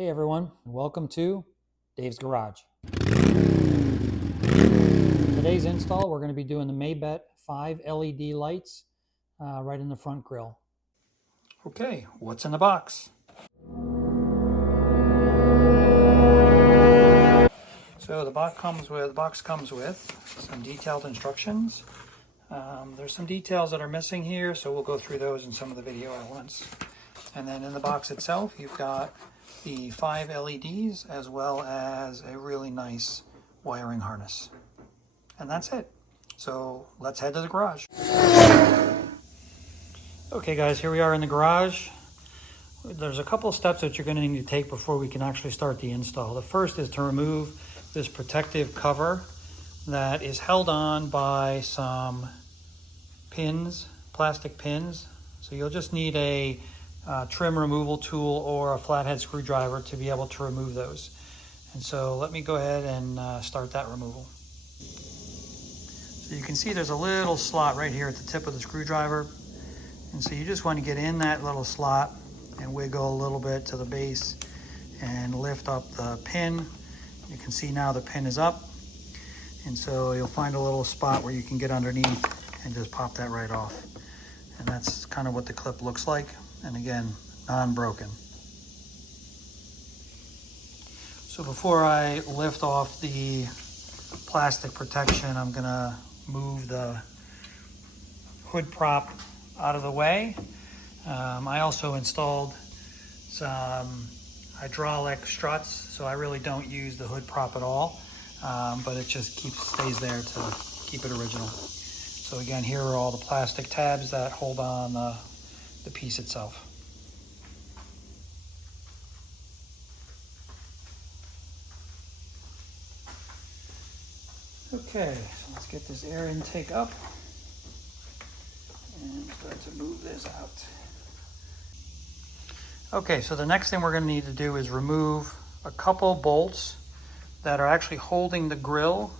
Hey everyone, welcome to Dave's Garage. Today's install, we're going to be doing the Mabett 5 LED lights right in the front grille. Okay, what's in the box? So the box comes with some detailed instructions. There's some details that are missing here, so we'll go through those in some of the video at once. And then in the box itself, you've got the 5 LEDs as well as a really nice wiring harness. And that's it. So let's head to the garage. Okay guys, here we are in the garage. There's a couple of steps that you're going to need to take before we can actually start the install. The first is to remove this protective cover that is held on by some pins, plastic pins. So you'll just need a trim removal tool or a flathead screwdriver to be able to remove those. And so let me go ahead and start that removal. So you can see there's a little slot right here at the tip of the screwdriver. And so you just want to get in that little slot and wiggle a little bit to the base and lift up the pin. You can see now the pin is up. And so you'll find a little spot where you can get underneath and just pop that right off. And that's kind of what the clip looks like. And again, non-broken. So before I lift off the plastic protection, I'm gonna move the hood prop out of the way. I also installed some hydraulic struts, so I really don't use the hood prop at all, but it just stays there to keep it original. So again, here are all the plastic tabs that hold on the piece itself. Okay, so let's get this air intake up and start to move this out. Okay, so the next thing we're going to need to do is remove a couple bolts that are actually holding the grill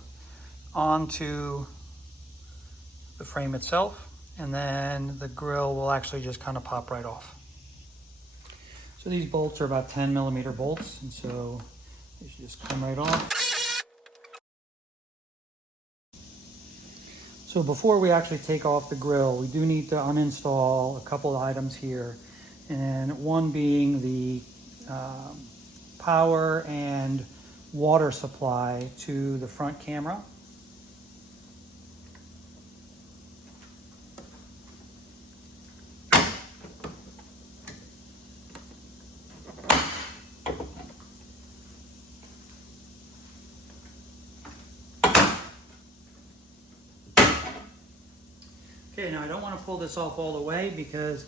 onto the frame itself, and then the grill will actually just kind of pop right off. So these bolts are about 10mm bolts, and so they should just come right off. So before we actually take off the grill, we do need to uninstall a couple of items here, and one being the power and water supply to the front camera. Okay, now I don't want to pull this off all the way because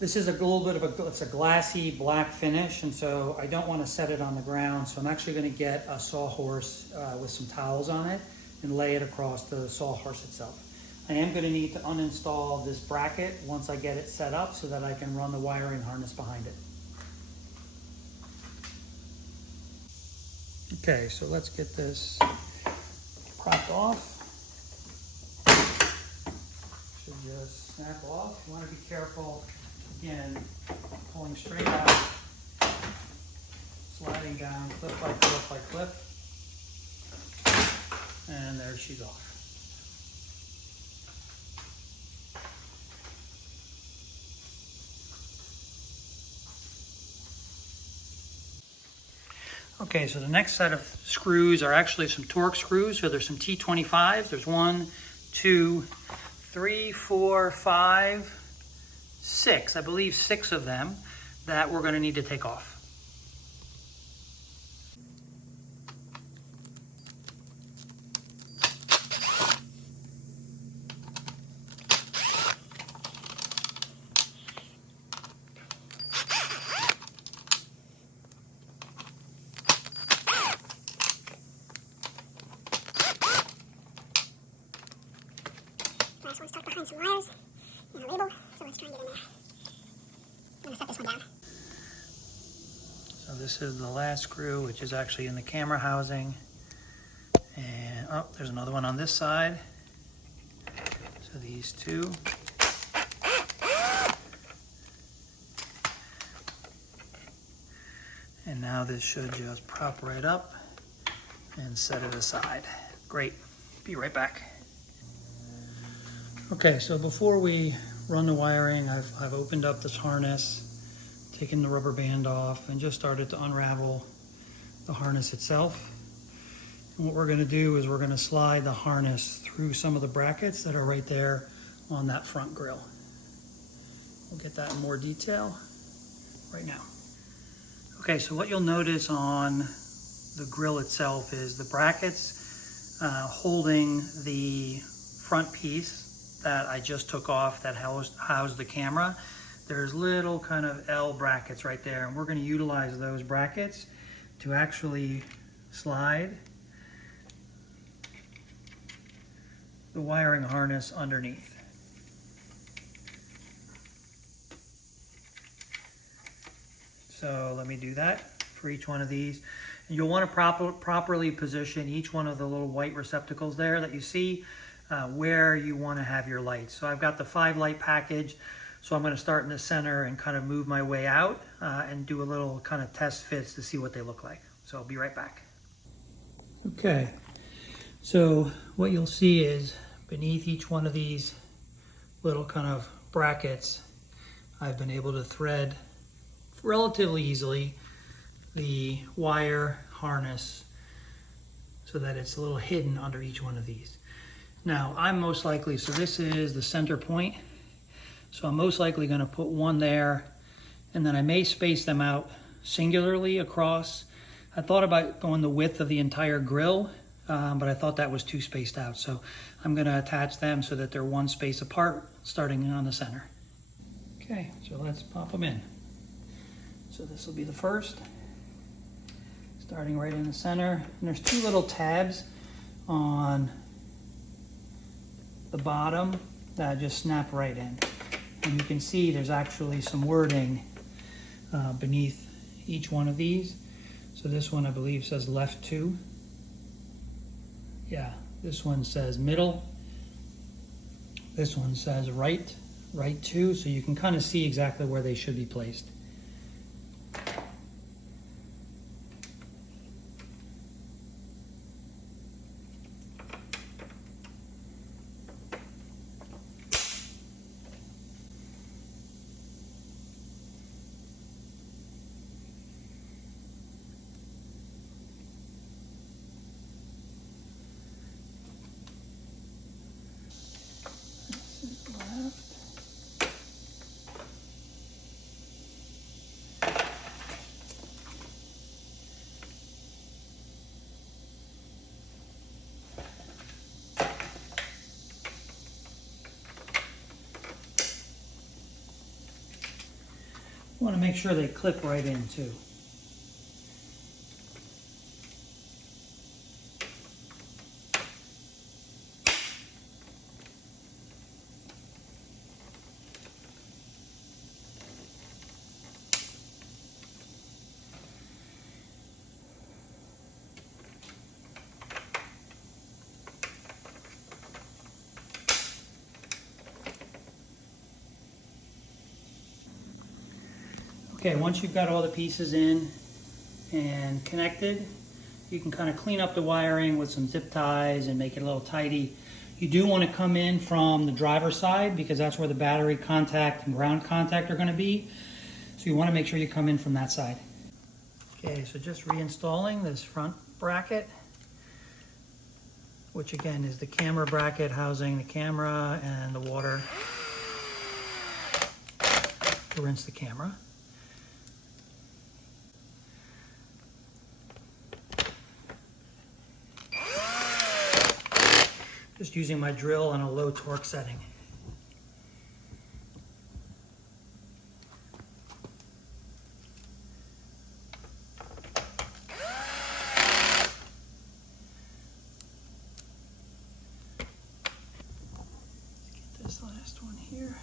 this is a little bit of it's a glassy black finish, and so I don't want to set it on the ground. So I'm actually going to get a sawhorse with some towels on it and lay it across the sawhorse itself. I am going to need to uninstall this bracket once I get it set up so that I can run the wiring harness behind it. Okay, so let's get this propped off. Should just snap off. You want to be careful, again, pulling straight out, sliding down clip by clip by clip, and there she's off. Okay, so the next set of screws are actually some Torx screws. So there's some T25s. There's 1, 2, 3, 4, 5, 6, I believe 6 of them that we're going to need to take off. Last one's stuck behind some wires and a label, so let's try and get in there. I'm going to set this one down. So this is the last screw, which is actually in the camera housing. And oh, there's another one on this side. So these two. And now this should just prop right up and set it aside. Great, be right back. Okay, so before we run the wiring, I've opened up this harness, taken the rubber band off, and just started to unravel the harness itself. And what we're gonna do is we're gonna slide the harness through some of the brackets that are right there on that front grille. We'll get that in more detail right now. Okay, so what you'll notice on the grill itself is the brackets holding the front piece that I just took off that housed the camera. There's little kind of L brackets right there, and we're going to utilize those brackets to actually slide the wiring harness underneath. So let me do that for each one of these. And you'll want to properly position each one of the little white receptacles there that you see where you want to have your lights. So I've got the 5 light package. So I'm going to start in the center and kind of move my way out and do a little kind of test fits to see what they look like. So I'll be right back. Okay, so what you'll see is beneath each one of these little kind of brackets, I've been able to thread relatively easily the wire harness so that it's a little hidden under each one of these. Now I'm most likely, so this is the center point, so I'm most likely going to put one there, and then I may space them out singularly across. I thought about going the width of the entire grill, but I thought that was too spaced out, so I'm going to attach them so that they're one space apart starting on the center. Okay, so let's pop them in. So this will be the first, starting right in the center. And there's 2 little tabs on the bottom that just snap right in. And you can see there's actually some wording beneath each one of these. So this one I believe says left 2. Yeah, this one says middle. This one says right 2. So you can kind of see exactly where they should be placed. I want to make sure they clip right in too. Okay, once you've got all the pieces in and connected, you can kind of clean up the wiring with some zip ties and make it a little tidy. You do want to come in from the driver's side because that's where the battery contact and ground contact are going to be. So you want to make sure you come in from that side. Okay, so just reinstalling this front bracket, which again is the camera bracket housing the camera and the water to rinse the camera. Just using my drill on a low torque setting. Let's get this last one here.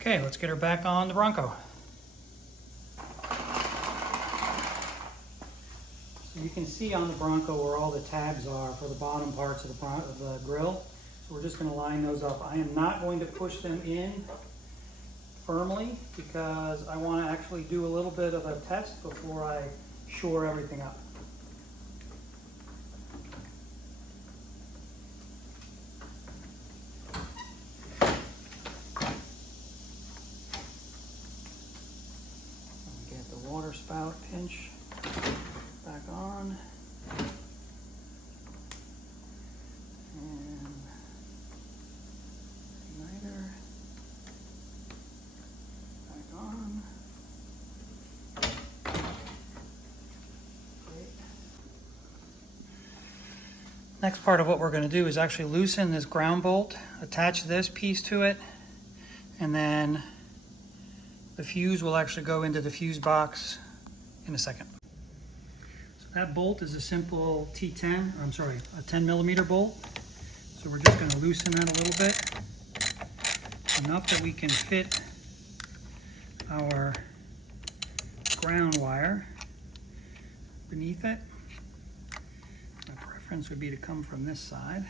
Okay, let's get her back on the Bronco. So you can see on the Bronco where all the tabs are for the bottom parts of the grill. So we're just going to line those up. I am not going to push them in firmly because I want to actually do a little bit of a test before I shore everything up. Get the water spout pinch back on. And igniter back on. Great. Next part of what we're going to do is actually loosen this ground bolt, attach this piece to it, and then the fuse will actually go into the fuse box in a second. So that bolt is a simple T10, or I'm sorry, a 10 millimeter bolt. So we're just going to loosen that a little bit, enough that we can fit our ground wire beneath it. My preference would be to come from this side.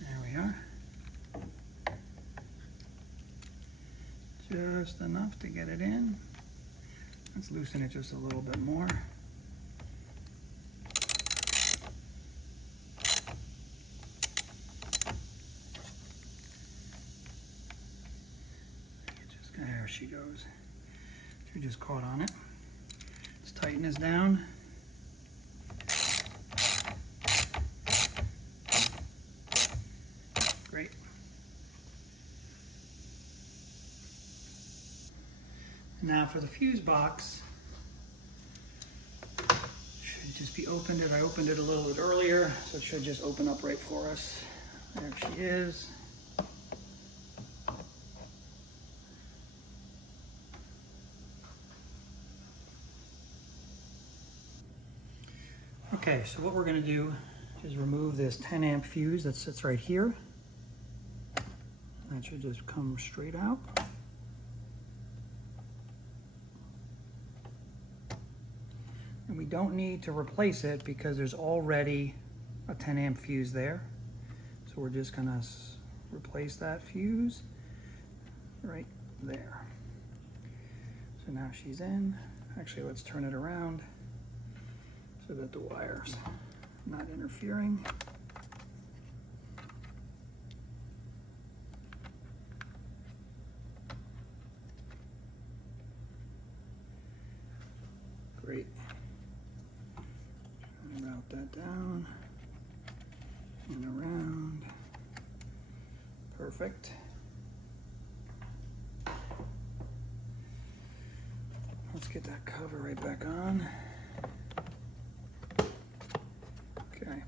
There we are. Just enough to get it in. Let's loosen it just a little bit more. There she goes. She just caught on it. Let's tighten this down. Great. Now for the fuse box, should just be opened. I opened it a little bit earlier, so it should just open up right for us. There she is. Okay, so what we're going to do is remove this 10 amp fuse that sits right here. That should just come straight out. And we don't need to replace it because there's already a 10 amp fuse there. So we're just going to replace that fuse right there. So now she's in. Actually, let's turn it around so that the wire's not interfering. Great. Route that down and around. Perfect. Let's get that cover right back on. Okay.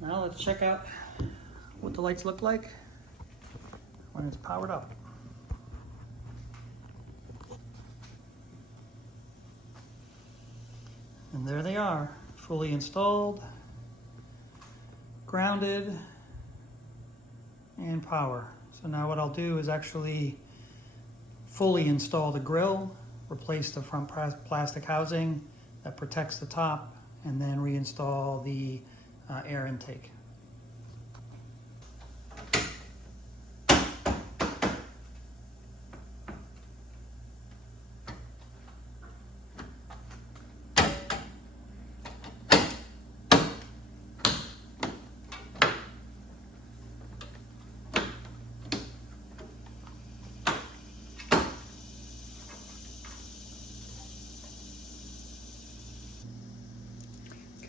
Now let's check out what the lights look like when it's powered up. And there they are, fully installed, grounded, and power. So now what I'll do is actually fully install the grill, replace the front plastic housing that protects the top, and then reinstall the air intake.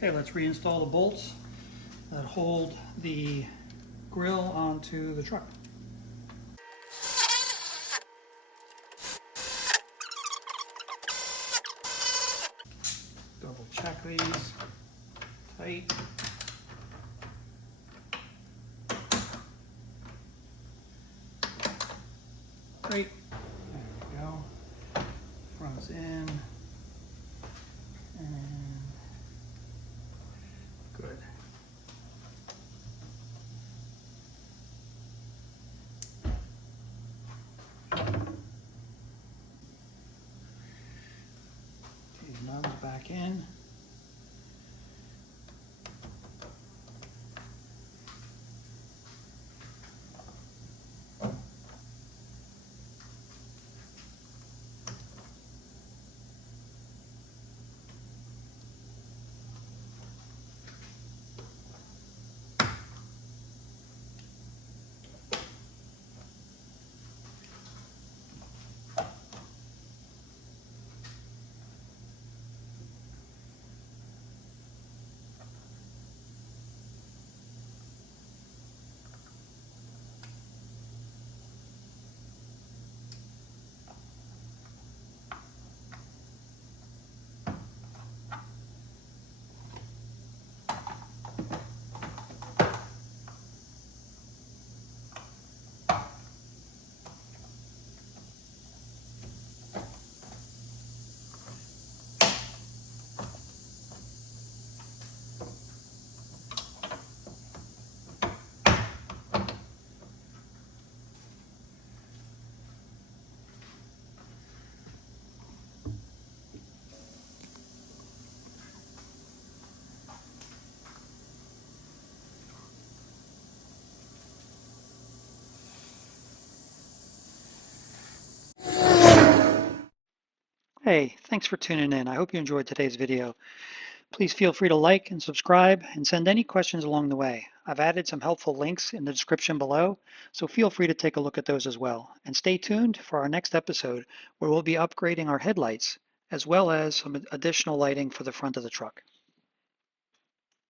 Okay, let's reinstall the bolts that hold the grill onto the truck. Double check these, tight. Great, there we go. Front's in, and good. back in. Hey, thanks for tuning in. I hope you enjoyed today's video. Please feel free to like and subscribe and send any questions along the way. I've added some helpful links in the description below, so feel free to take a look at those as well. And stay tuned for our next episode where we'll be upgrading our headlights as well as some additional lighting for the front of the truck.